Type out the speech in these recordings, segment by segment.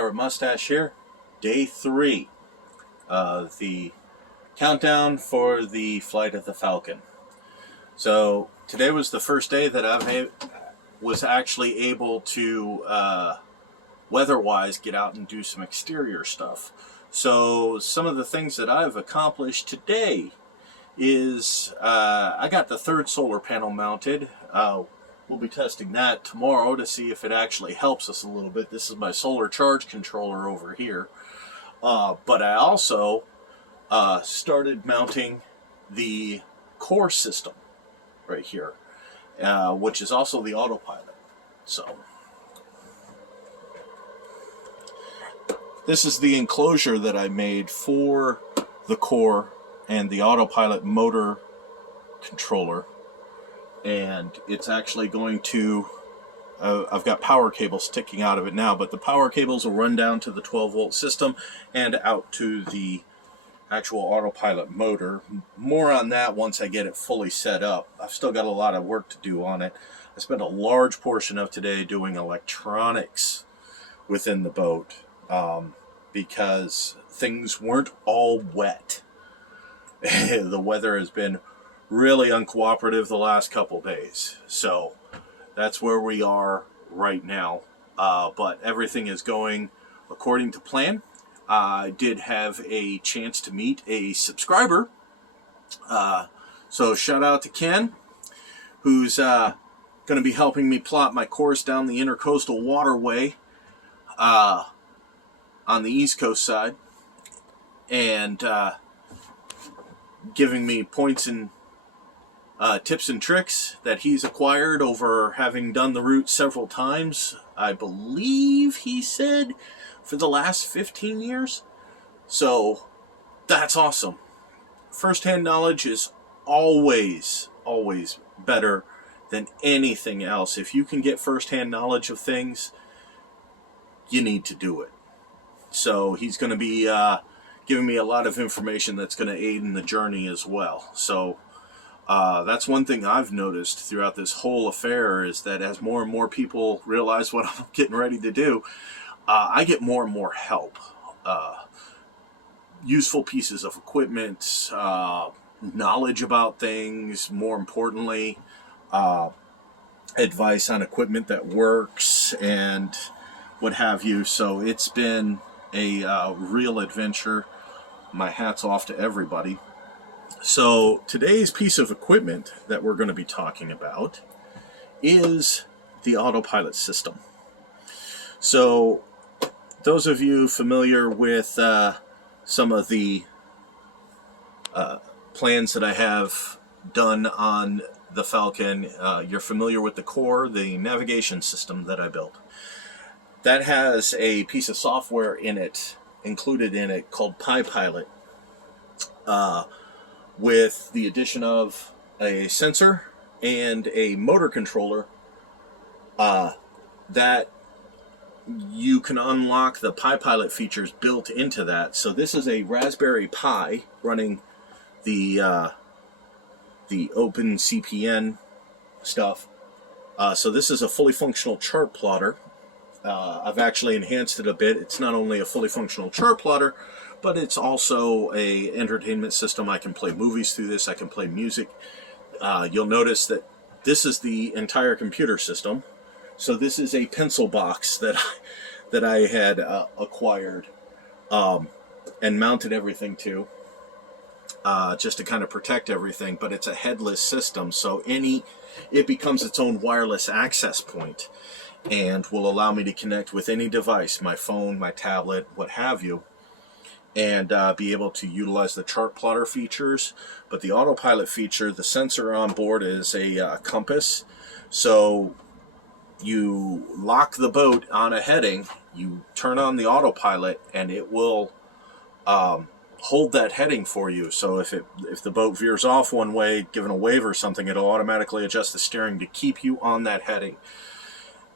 Pirate Mustache here. Day 3 of the countdown for the flight of the Falcon. So today was the first day that I was actually able to, weather-wise, get out and do some exterior stuff. So some of the things that I've accomplished today is I got the third solar panel mounted. We'll be testing that tomorrow to see if it actually helps us a little bit. This is my solar charge controller over here. But I also started mounting the core system right here, which is also the autopilot. So this is the enclosure that I made for the core and the autopilot motor controller. And it's actually going to, I've got power cables sticking out of it now, but the power cables will run down to the 12-volt system and out to the actual autopilot motor. More on that once I get it fully set up. I've still got a lot of work to do on it. I spent a large portion of today doing electronics within the boat because things weren't all wet. The weather has been really uncooperative the last couple days, so that's where we are right now. But everything is going according to plan. I did have a chance to meet a subscriber, so shout out to Ken, who's going to be helping me plot my course down the Intercoastal Waterway on the East Coast side, and giving me points and tips and tricks that he's acquired over having done the route several times. I believe he said for the last 15 years. So that's awesome. First-hand knowledge is always better than anything else. If you can get first-hand knowledge of things, you need to do it. So he's going to be giving me a lot of information that's going to aid in the journey as well. So that's one thing I've noticed throughout this whole affair, is that as more and more people realize what I'm getting ready to do, I get more and more help. Useful pieces of equipment, knowledge about things, more importantly, advice on equipment that works and what have you. So it's been a real adventure. My hat's off to everybody. So today's piece of equipment that we're going to be talking about is the autopilot system. So those of you familiar with some of the plans that I have done on the Falcon, you're familiar with the core, the navigation system that I built. That has a piece of software in it, included in it, called PiPilot. With the addition of a sensor and a motor controller, that you can unlock the PiPilot features built into that. So this is a Raspberry Pi running the Open CPN stuff. So this is a fully functional chart plotter. I've actually enhanced it a bit. It's not only a fully functional chart plotter, but it's also a entertainment system. I can play movies through this. I can play music. You'll notice that this is the entire computer system. So this is a pencil box that I had acquired and mounted everything to, just to kind of protect everything. But it's a headless system, so it becomes its own wireless access point, and will allow me to connect with any device, my phone, my tablet, what have you, and be able to utilize the chart plotter features. But the autopilot feature, the sensor on board is a compass. So you lock the boat on a heading, you turn on the autopilot, and it will hold that heading for you. So if the boat veers off one way, given a wave or something, it'll automatically adjust the steering to keep you on that heading.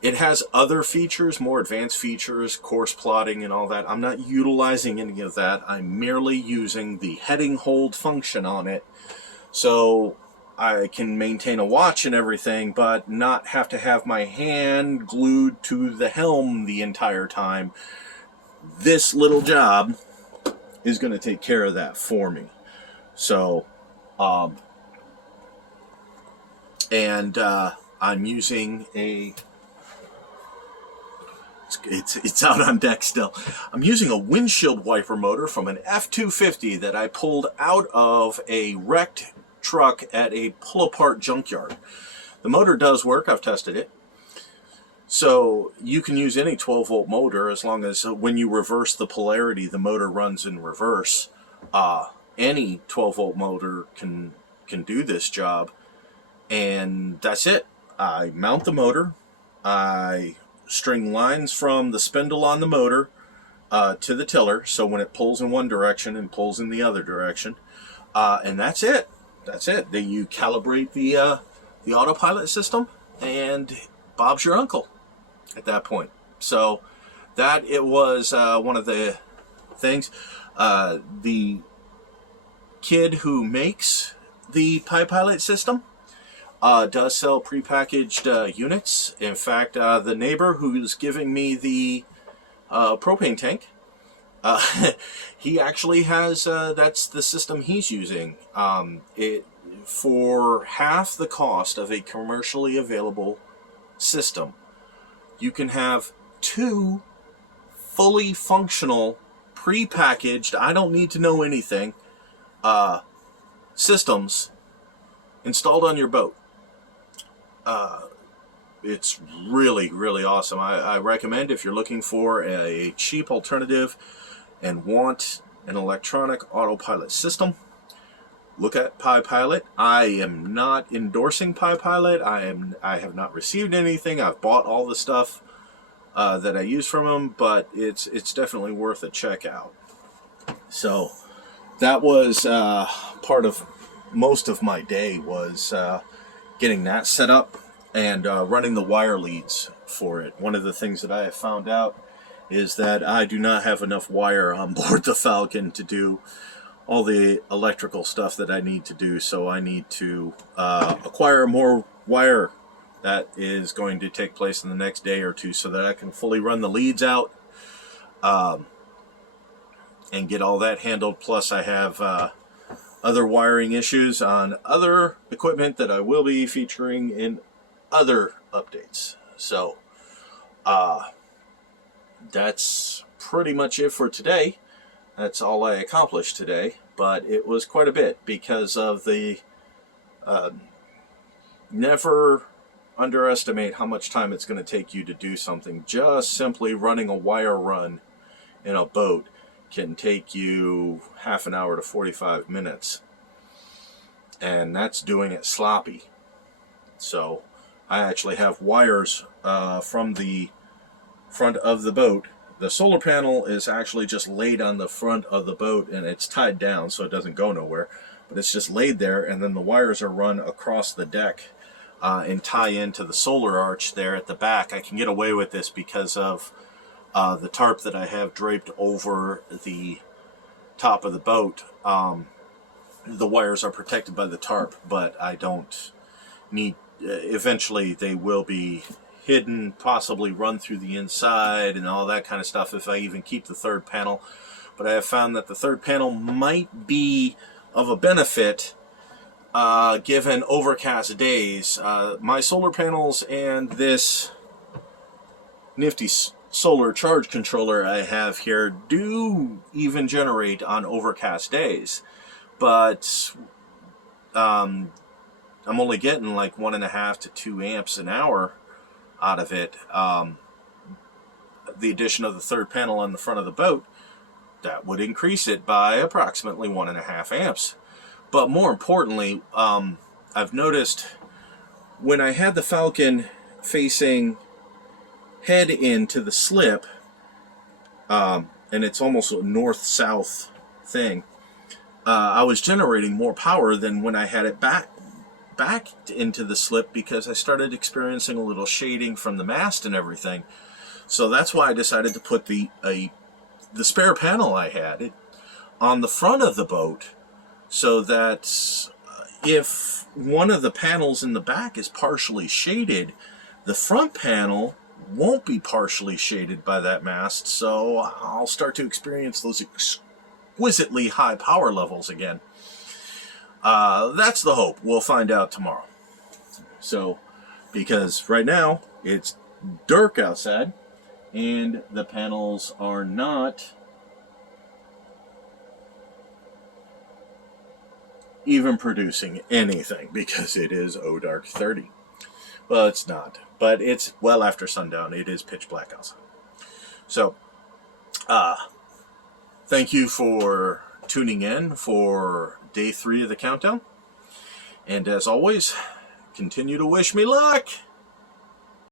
It has other features, more advanced features, course plotting and all that. I'm not utilizing any of that. I'm merely using the heading hold function on it. So I can maintain a watch and everything, but not have to have my hand glued to the helm the entire time. this little job is going to take care of that for me. So, I'm using a, it's out on deck still. I'm using a windshield wiper motor from an F-250 that I pulled out of a wrecked truck at a pull-apart junkyard. The motor does work. I've tested it. So you can use any 12-volt motor as long as when you reverse the polarity, the motor runs in reverse. Any 12-volt motor can do this job, and that's it. I mount the motor. I string lines from the spindle on the motor to the tiller, so when it pulls in one direction and pulls in the other direction, and that's it. That's it. Then you calibrate the autopilot system, and Bob's your uncle at that point. So that it was one of the things. The kid who makes the PiPilot system does sell prepackaged units. In fact, the neighbor who's giving me the propane tank, he actually has, that's the system he's using. For half the cost of a commercially available system, you can have 2 fully functional, prepackaged, I don't need to know anything, systems installed on your boat. It's really, really awesome. I recommend, if you're looking for a cheap alternative and want an electronic autopilot system, look at PiPilot. I am not endorsing PiPilot. I have not received anything. I've bought all the stuff that I use from them, but it's definitely worth a check out. So that was part of most of my day, was getting that set up and running the wire leads for it. One of the things that I have found out is that I do not have enough wire on board the Falcon to do all the electrical stuff that I need to do, so I need to acquire more wire. That is going to take place in the next day or two, so that I can fully run the leads out and get all that handled. Plus I have other wiring issues on other equipment that I will be featuring in other updates. So that's pretty much it for today. That's all I accomplished today, but it was quite a bit because of the never underestimate how much time it's going to take you to do something. Just simply running a wire run in a boat can take you half an hour to 45 minutes, and that's doing it sloppy. So I actually have wires from the front of the boat. The solar panel is actually just laid on the front of the boat, and it's tied down so it doesn't go nowhere, but it's just laid there, and then the wires are run across the deck and tie into the solar arch there at the back. I can get away with this because of the tarp that I have draped over the top of the boat. The wires are protected by the tarp, but I don't need, eventually they will be hidden, possibly run through the inside and all that kind of stuff if I even keep the third panel. But I have found that the third panel might be of a benefit given overcast days. My solar panels and this nifty solar charge controller I have here do even generate on overcast days, but I'm only getting like 1.5 to 2 amps an hour out of it. The addition of the third panel on the front of the boat, that would increase it by approximately 1.5 amps. But more importantly, I've noticed when I had the Falcon facing head into the slip, and it's almost a north-south thing, I was generating more power than when I had it back into the slip, because I started experiencing a little shading from the mast and everything. So that's why I decided to put the spare panel I had on the front of the boat, so that if one of the panels in the back is partially shaded, the front panel won't be partially shaded by that mast, so I'll start to experience those exquisitely high power levels again. That's the hope. We'll find out tomorrow. So, because right now it's dark outside and the panels are not even producing anything because it is dark 30. Well, it's not, but it's well after sundown. It is pitch black outside. So, thank you for tuning in for day 3 of the countdown. And as always, continue to wish me luck.